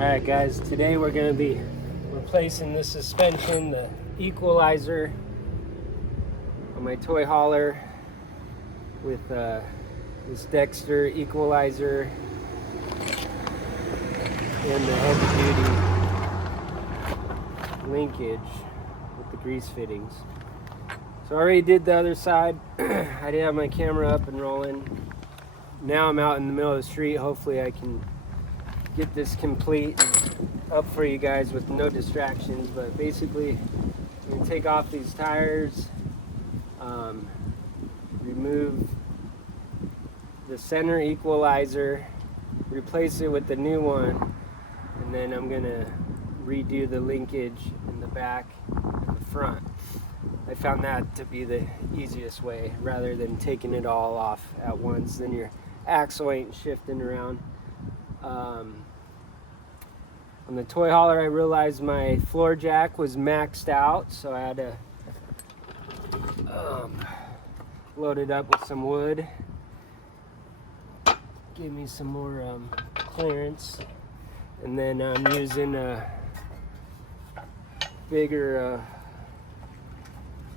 Alright guys, today we're going to be replacing the suspension, the equalizer on my toy hauler with this Dexter equalizer and the heavy duty linkage with the grease fittings. So I already did the other side. I didn't have my camera up and rolling. Now I'm out in the middle of the street. Hopefully I can get this complete and up for you guys with no distractions. But basically, I'm going to take off these tires, remove the center equalizer, replace it with the new one, and then I'm going to redo the linkage in the back and the front. I found that to be the easiest way, rather than taking it all off at once. Then your axle ain't shifting around. On the toy hauler, I realized my floor jack was maxed out, so I had to load it up with some wood. Give me some more clearance. And then I'm using a bigger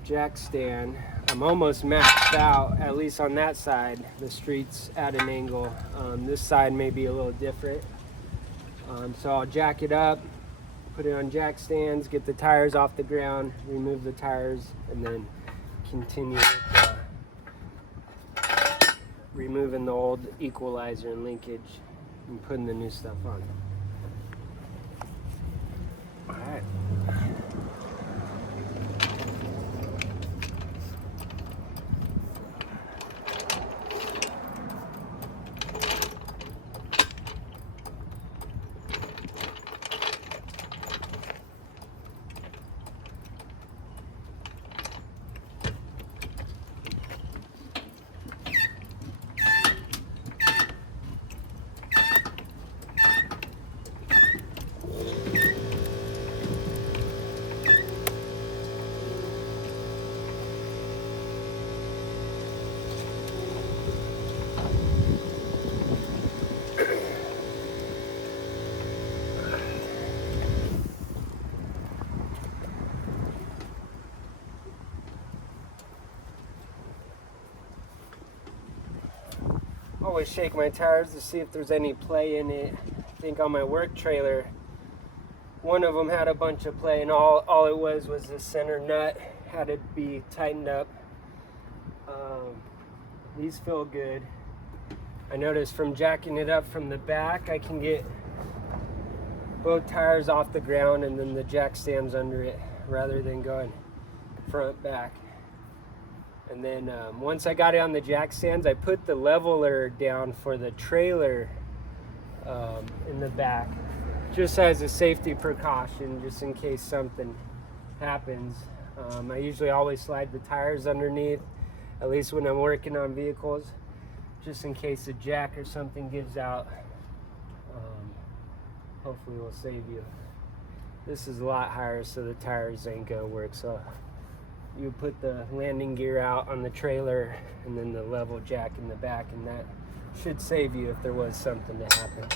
jack stand. I'm almost maxed out, at least on that side. The street's at an angle. This side may be a little different. So I'll jack it up, put it on jack stands, get the tires off the ground, remove the tires, and then continue with removing the old equalizer and linkage and putting the new stuff on. All right. Always shake my tires to see if there's any play in it. I think on my work trailer, one of them had a bunch of play, and all it was the center nut had to be tightened up. These feel good. I noticed from jacking it up from the back, I can get both tires off the ground and then the jack stands under it, rather than going front back. And then once I got it on the jack stands, I put the leveler down for the trailer in the back, just as a safety precaution, just in case something happens. I usually always slide the tires underneath, at least when I'm working on vehicles, just in case a jack or something gives out. Hopefully we'll save you. This is a lot higher, so the tires ain't gonna work. So you put the landing gear out on the trailer and then the level jack in the back, and that should save you if there was something to happen.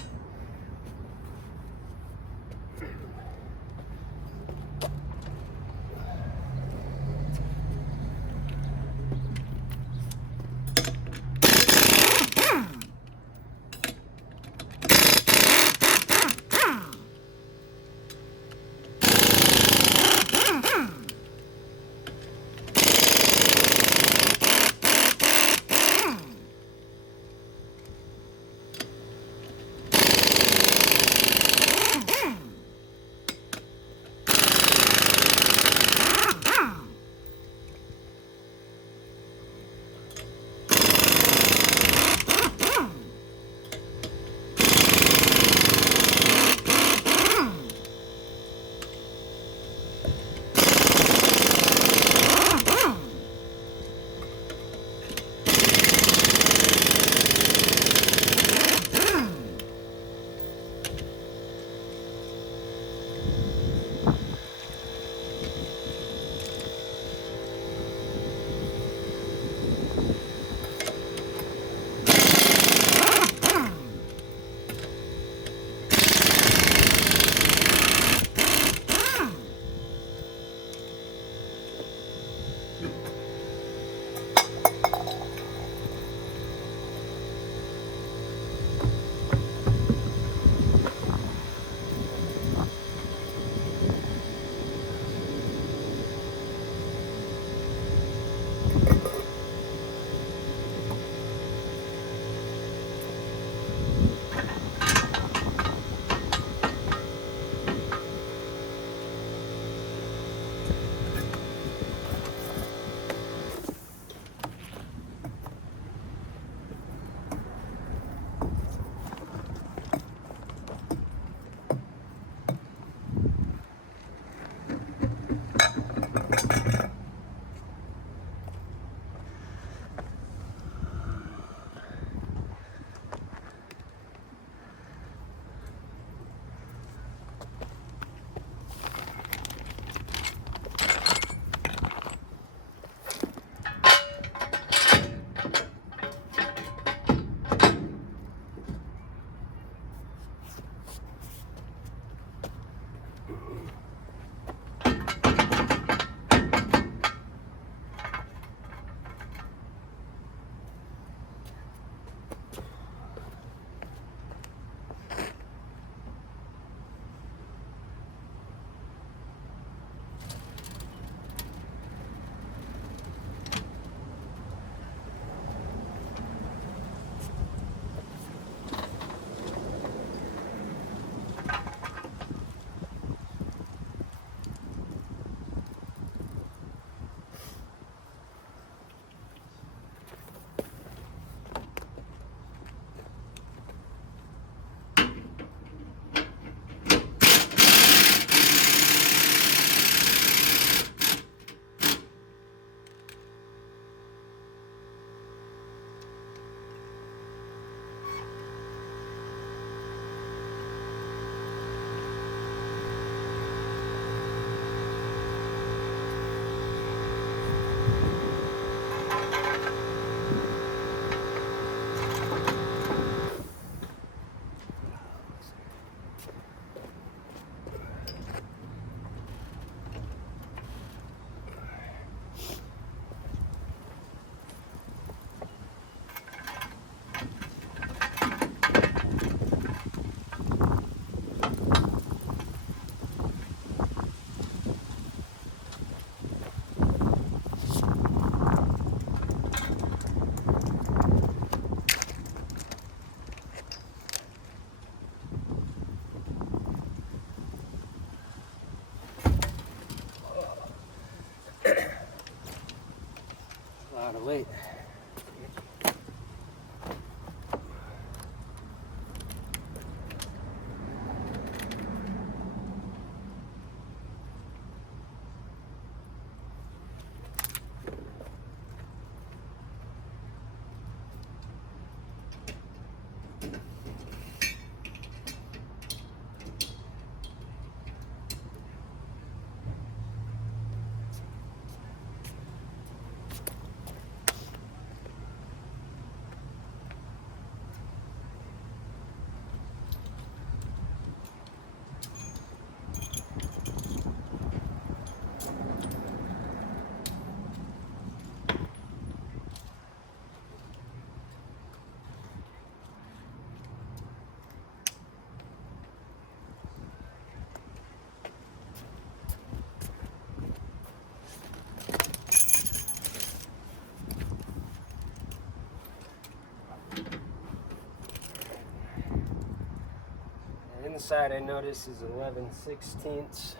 inside I notice is 11/16.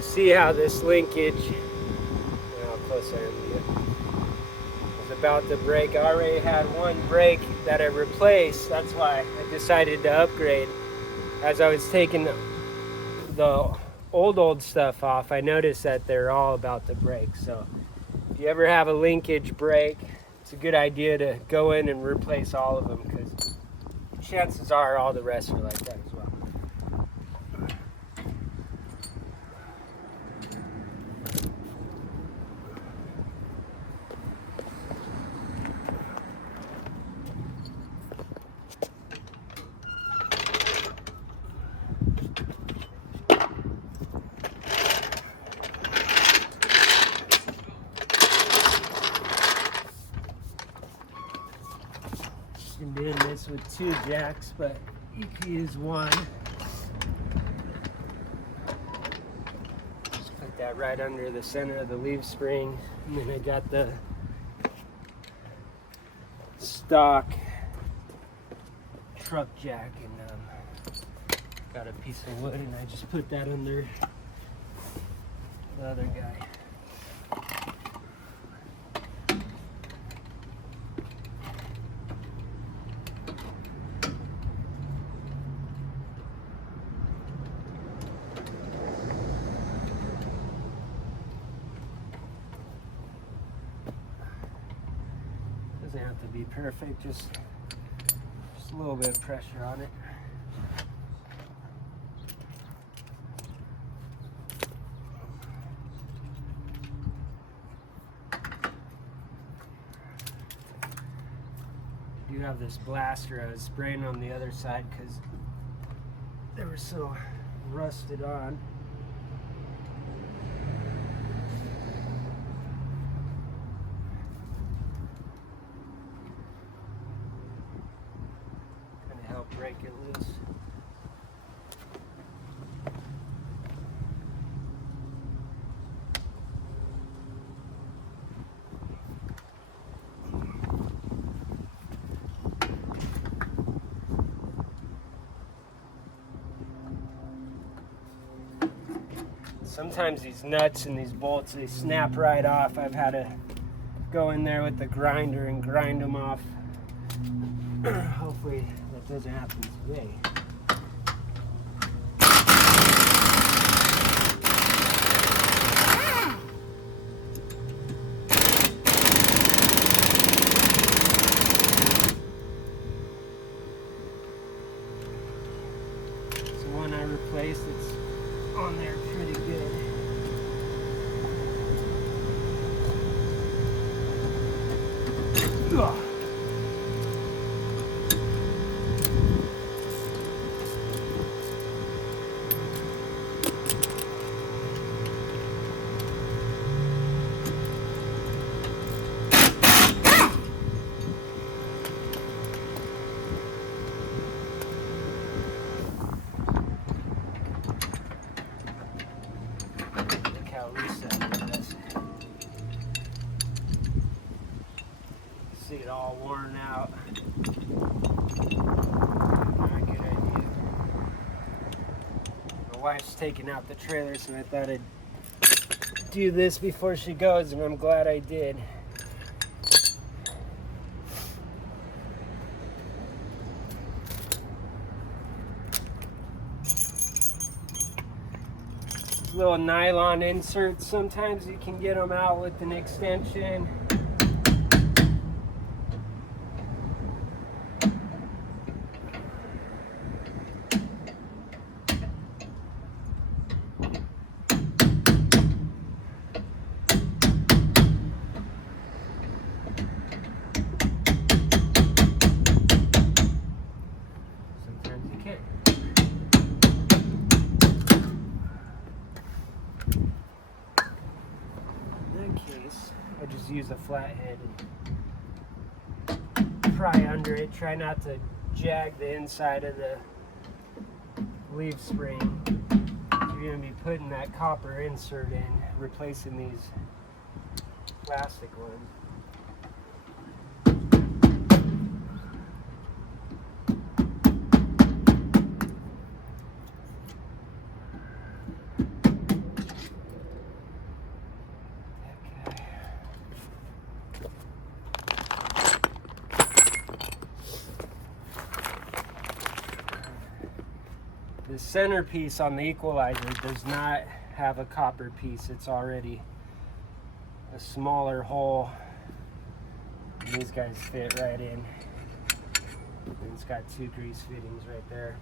See how this linkage, how close I am to you, was about to break. I already had one break that I replaced. That's why I decided to upgrade. As I was taking the old stuff off, I noticed that they're all about to break. So if you ever have a linkage break, it's a good idea to go in and replace all of them, because chances are all the rest are like that as well. I'm doing this with 2 jacks, but you can use 1. Just put that right under the center of the leaf spring, and then I got the stock truck jack, and got a piece of wood, and I just put that under the other guy. Doesn't have to be perfect, just a little bit of pressure on it. You have this blaster I was spraying on the other side because they were so rusted on. Help break it loose. Sometimes these nuts and these bolts, they snap right off. I've had to go in there with the grinder and grind them off. Hopefully that doesn't happen today. It's the one I replaced. It's on there pretty good. Ugh. See it all worn out. Not a good idea. My wife's taking out the trailer, so I thought I'd do this before she goes, and I'm glad I did. Little nylon inserts, sometimes you can get them out with an extension. use a flathead and pry under it. Try not to jag the inside of the leaf spring. You're going to be putting that copper insert in, replacing these plastic ones. The centerpiece on the equalizer does not have a copper piece. It's already a smaller hole. And these guys fit right in. And it's got 2 grease fittings right there.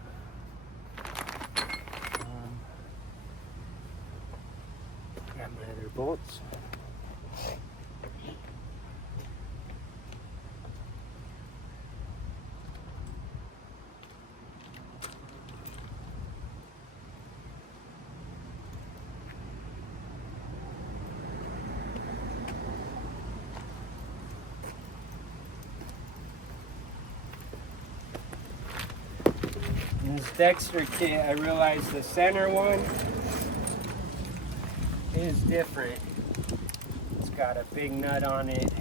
Got my other bolts. In this Dexter kit, I realized the center one is different. It's got a big nut on it.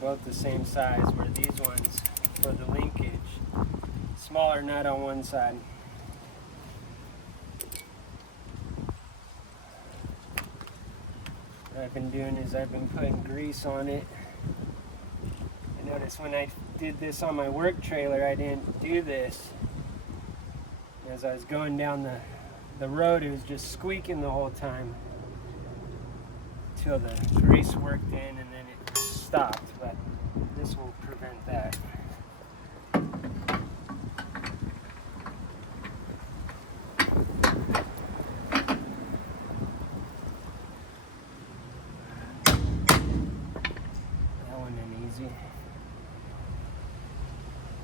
Both the same size, where these ones, for the linkage, smaller nut on one side. What I've been doing is I've been putting grease on it. I noticed when I did this on my work trailer, I didn't do this. As I was going down the road, it was just squeaking the whole time until the grease worked in and then it stopped, but this will prevent that. That one ain't easy.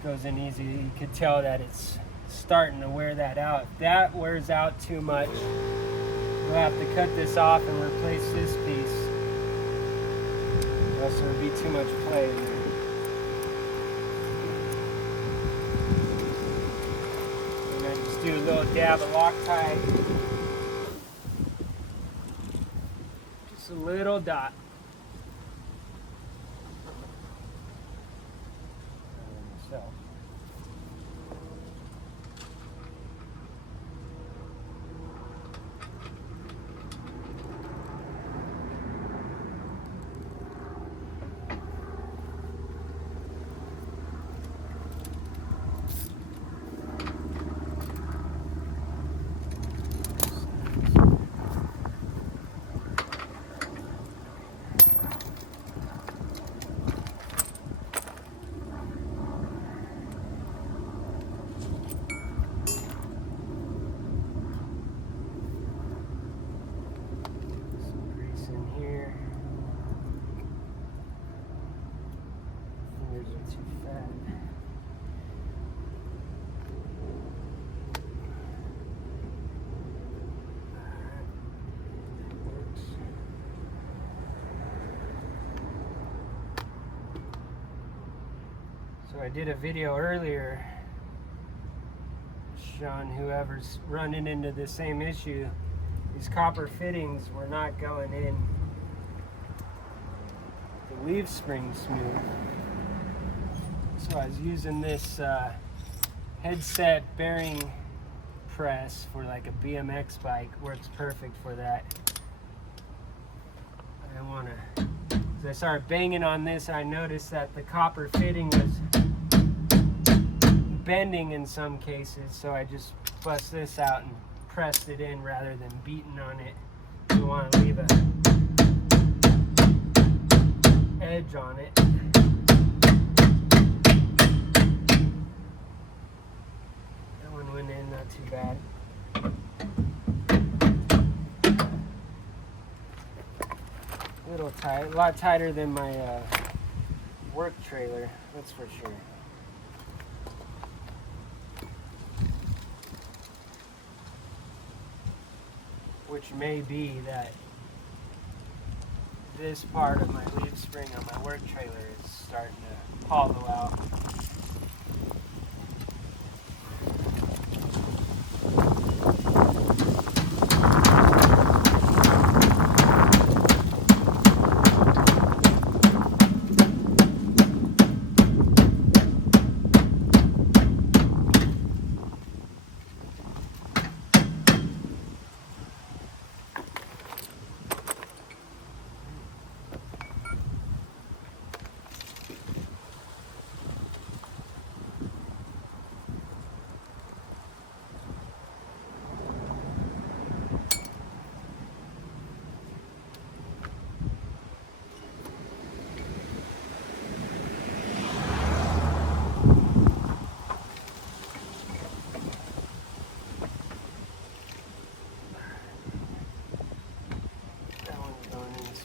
Goes in easy. You could tell that it's starting to wear that out. If that wears out too much, we'll have to cut this off and replace this piece, or else there would be too much play in there. And I just do a little dab of Loctite, just a little dot. So. Too fat. Works. So I did a video earlier showing whoever's running into the same issue, these copper fittings were not going in the leaf spring smooth. So I was using this headset bearing press for like a BMX bike. Works perfect for that. I want to, as I started banging on this, I noticed that the copper fitting was bending in some cases, so I just bust this out and pressed it in rather than beating on it. You want to leave a edge on it. Went in, not too bad. A little tight, a lot tighter than my work trailer, that's for sure. Which may be that this part of my leaf spring on my work trailer is starting to hollow out.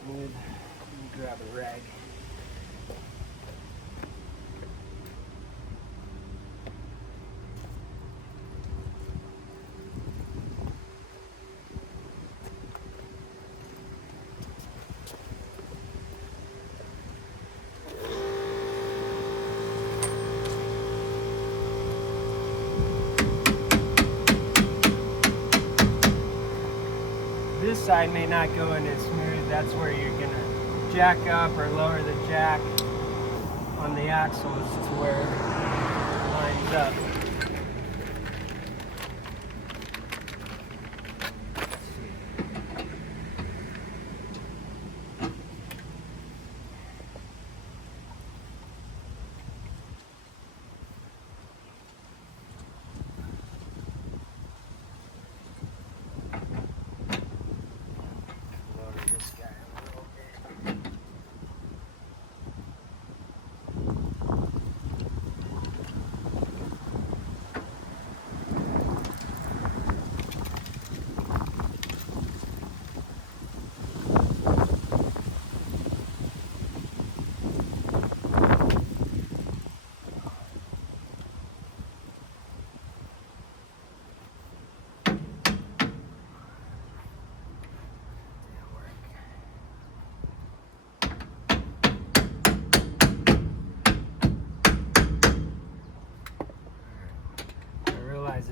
Smooth. Let me grab a rag. This side may not go in as smooth. That's where you're gonna jack up or lower the jack on the axles to where it lines up.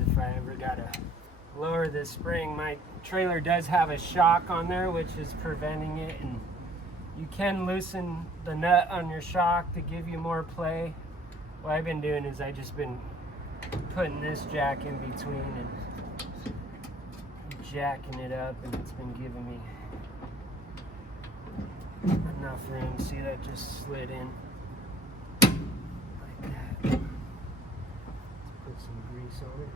If I ever gotta lower this spring, my trailer does have a shock on there which is preventing it, and you can loosen the nut on your shock to give you more play. What I've been doing is I just been putting this jack in between and jacking it up, and it's been giving me enough room. See, that just slid in like that. Let's put some grease on it.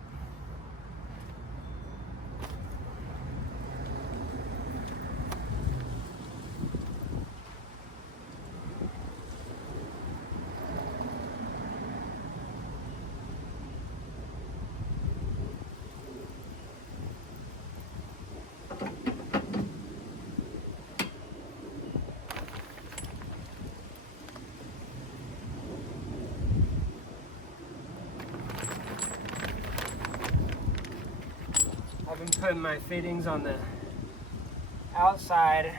I've been putting my fittings on the outside.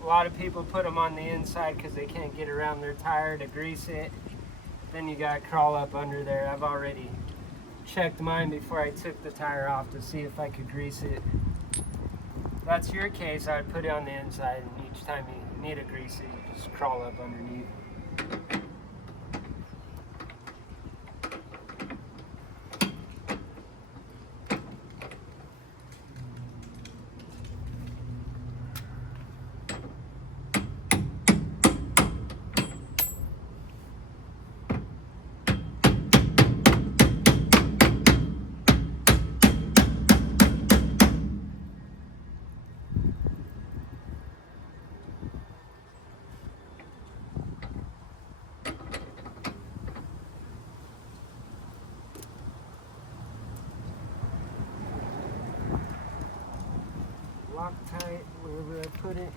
A lot of people put them on the inside because they can't get around their tire to grease it. Then you gotta crawl up under there. I've already checked mine before I took the tire off to see if I could grease it. If that's your case, I would put it on the inside, and each time you need to grease it, you just crawl up underneath. Loctite wherever I put it.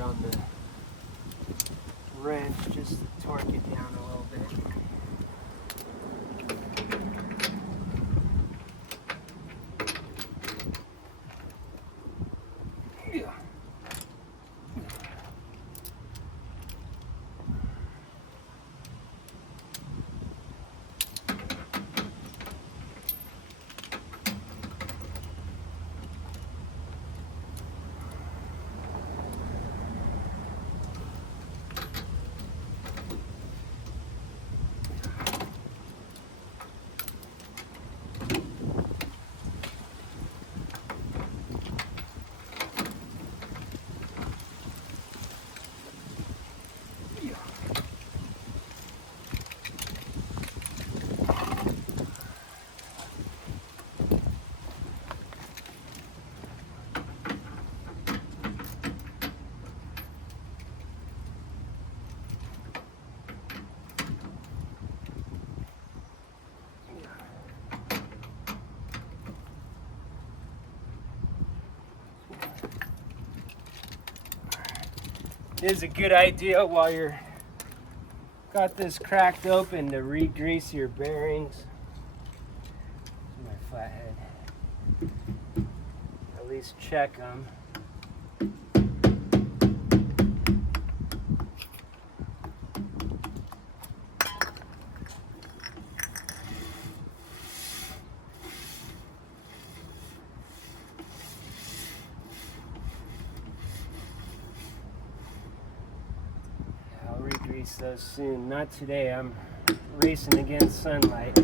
it on the wrench just to torque it down a little bit. It is a good idea while you're got this cracked open to re-grease your bearings. My flathead. At least check them. Re-grease those soon. Not today, I'm racing against sunlight.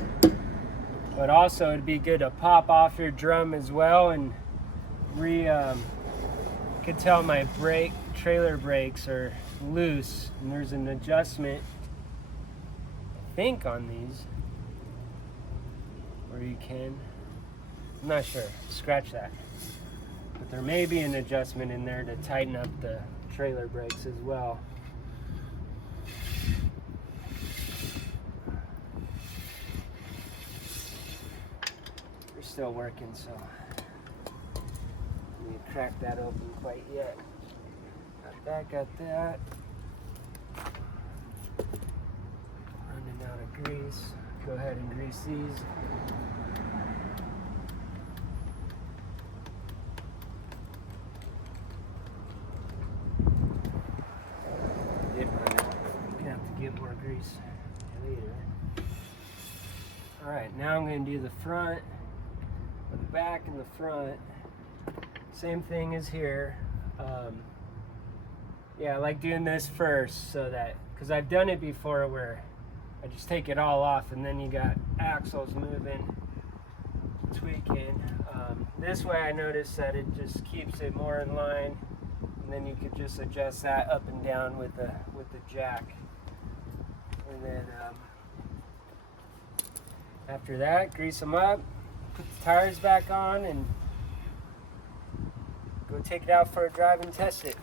But also it'd be good to pop off your drum as well and could tell my trailer brakes are loose and there's an adjustment I think on these where you can. I'm not sure, scratch that. But there may be an adjustment in there to tighten up the trailer brakes as well. Still working, so let me crack that open quite yet. Got that. Running out of grease. Go ahead and grease these. Did run out. Gonna have to get more grease later. All right, now I'm going to do the front. The back and the front, same thing as here. Yeah, I like doing this first so that, because I've done it before where I just take it all off and then you got axles moving, tweaking. This way I noticed that it just keeps it more in line, and then you could just adjust that up and down with the jack. And then after that, grease them up. Put the tires back on and go take it out for a drive and test it.